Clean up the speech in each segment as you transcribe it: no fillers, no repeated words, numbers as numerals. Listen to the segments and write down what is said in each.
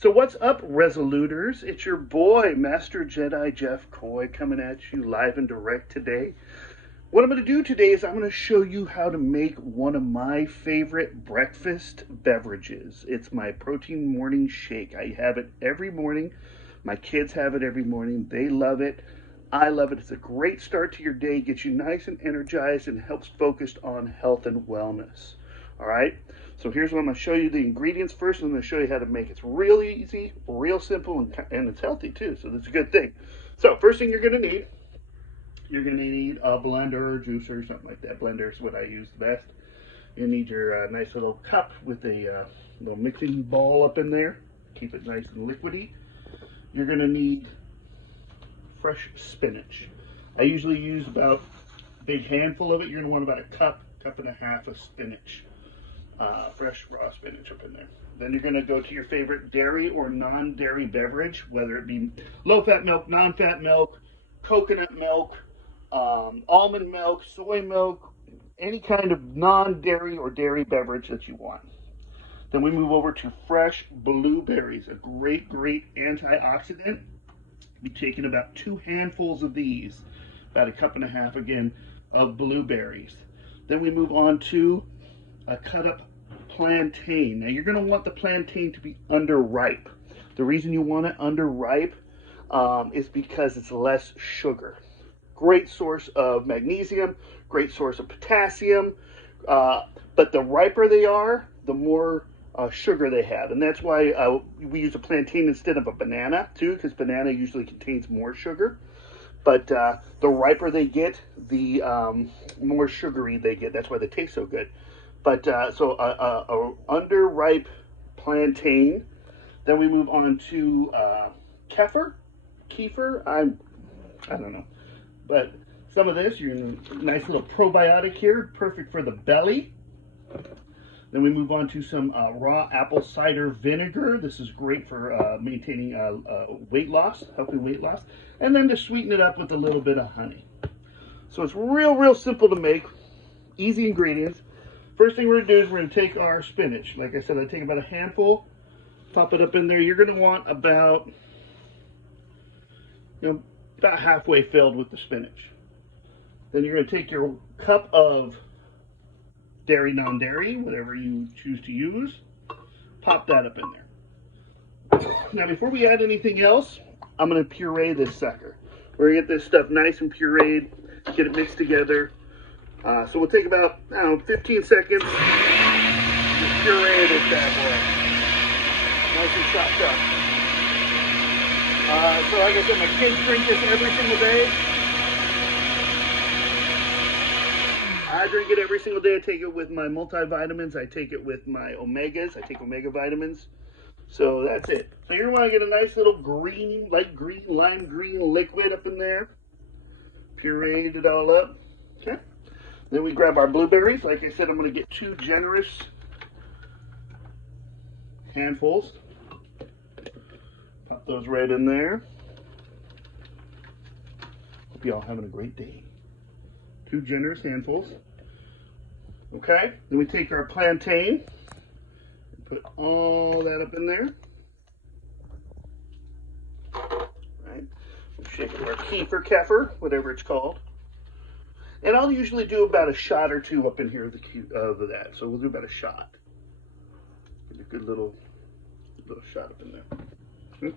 So what's up, Resoluters? It's your boy, Master Jedi Jeff Coy, coming at you live and direct today. What I'm going to do today is I'm going to show you how to make one of my favorite breakfast beverages. It's my protein morning shake. I have it every morning. My kids have it every morning. They love it. I love it. It's a great start to your day, gets you nice and energized, and helps focus on health and wellness. All right, so here's what I'm going to show you the ingredients first. I'm going to show you how to make it. It's real easy, real simple, and it's healthy too, so that's a good thing. So first thing you're going to need a blender or juicer or something like that. Blender is what I use the best. You need your nice little cup with a little mixing ball up in there. Keep it nice and liquidy. You're going to need fresh spinach. I usually use about a big handful of it. You're going to want about a cup and a half of spinach. Fresh raw spinach up in there. Then you're going to go to your favorite dairy or non-dairy beverage, whether it be low-fat milk, non-fat milk, coconut milk, almond milk, soy milk, any kind of non-dairy or dairy beverage that you want. Then we move over to fresh blueberries, a great antioxidant. Be taking about 2 handfuls of these, about a cup and a half again of blueberries. Then we move on to a cut up plantain. Now you're going to want the plantain to be underripe. The reason you want it underripe is because it's less sugar. Great source of magnesium, great source of potassium, but the riper they are, the more sugar they have, and that's why we use a plantain instead of a banana too, because banana usually contains more sugar. But the riper they get, the more sugary they get. That's why they taste so good. But so a underripe plantain. Then we move on to Kefir. I don't know, but some of this, you're in a nice little probiotic here, perfect for the belly. Then we move on to some raw apple cider vinegar. This is great for maintaining weight loss, healthy weight loss. And then to sweeten it up with a little bit of honey. So it's real simple to make, easy ingredients. First thing we're going to do is we're going to take our spinach. Like I said, I take about a handful, pop it up in there. You're going to want about halfway filled with the spinach. Then you're going to take your cup of dairy, non-dairy, whatever you choose to use. Pop that up in there. Now, before we add anything else, I'm going to puree this sucker. We're going to get this stuff nice and pureed, get it mixed together. So we'll take about, 15 seconds. Just puree this bad boy. Nice and chopped up. So like I said, my kids drink this every single day. I drink it every single day. I take it with my multivitamins. I take it with my omegas. I take omega vitamins. So that's it. So you're going to get a nice little green, light green, lime green liquid up in there. Pureed it all up. Okay. Then we grab our blueberries. Like I said, I'm going to get 2 generous handfuls. Pop those right in there. Hope you all having a great day. 2 generous handfuls. Okay, then we take our plantain and put all that up in there. Right, we shake it with our Kefir, whatever it's called. And I'll usually do about a shot or 2 up in here of that. So we'll do about a shot. Get a good little shot up in there. Okay.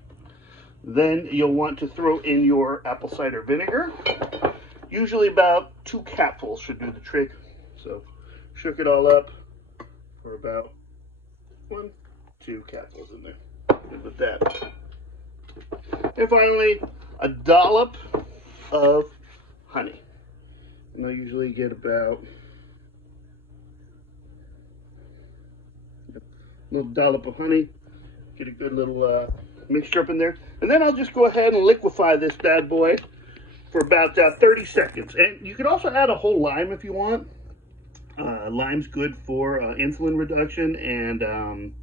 Then you'll want to throw in your apple cider vinegar. Usually about 2 capfuls should do the trick. So shook it all up for about 1-2 capfuls in there. Good with that. And finally, a dollop of honey. And I usually get about a little dollop of honey. Get a good little mixture up in there. And then I'll just go ahead and liquefy this bad boy for about 30 seconds. And you could also add a whole lime if you want. Lime's good for insulin reduction, and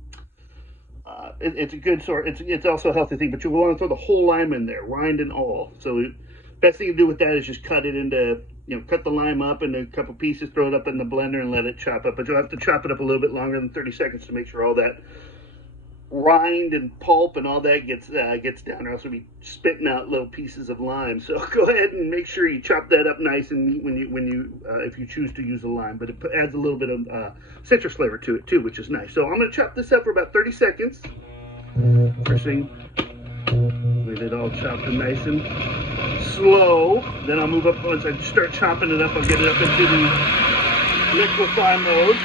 it's a good sort. It's also a healthy thing, but you want to throw the whole lime in there, rind and all. So best thing to do with that is just cut it into, cut the lime up into a couple pieces, throw it up in the blender, and let it chop up. But you'll have to chop it up a little bit longer than 30 seconds to make sure all that rind and pulp and all that gets down, or else we'll be spitting out little pieces of lime. So go ahead and make sure you chop that up nice and neat when you if you choose to use a lime. But it adds a little bit of citrus flavor to it too, which is nice. So I'm going to chop this up for about 30 seconds. First thing, with it all chopped and nice and slow. Then I'll move up. Once I start chopping it up, I'll get it up into the liquefy mode.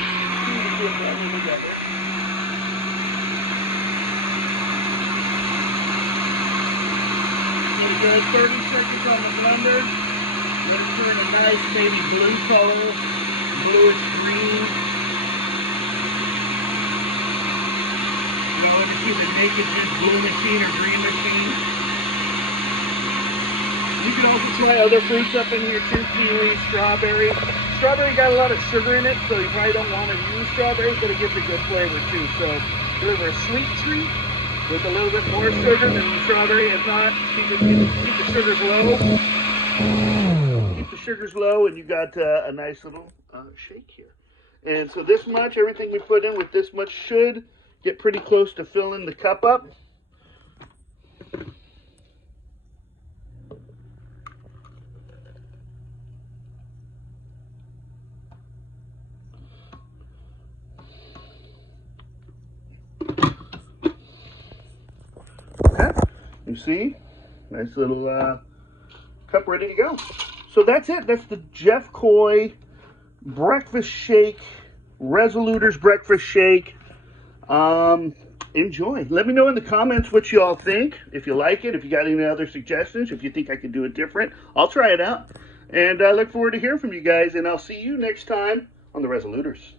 Good, 30 seconds on the blender. Let it turn a nice maybe blue color, bluish green. You know, let me see the naked just blue machine or green machine. You can also try other fruits up in here too, kiwi, strawberry. Strawberry got a lot of sugar in it, so you probably don't want to use strawberries, but it gives a good flavor too. So deliver a sweet treat with a little bit more sugar than the strawberry. If not, keep the sugars low. Keep the sugars low, and you got a nice little shake here. And so this much, everything we put in with this much should get pretty close to filling the cup up. Okay, you see, nice little cup ready to go. So that's it. That's the Jeff Coy breakfast shake, Resoluter's breakfast shake. Enjoy. Let me know in the comments what you all think. If you like it, if you got any other suggestions, if you think I could do it different, I'll try it out. And I look forward to hearing from you guys, and I'll see you next time on the Resoluters.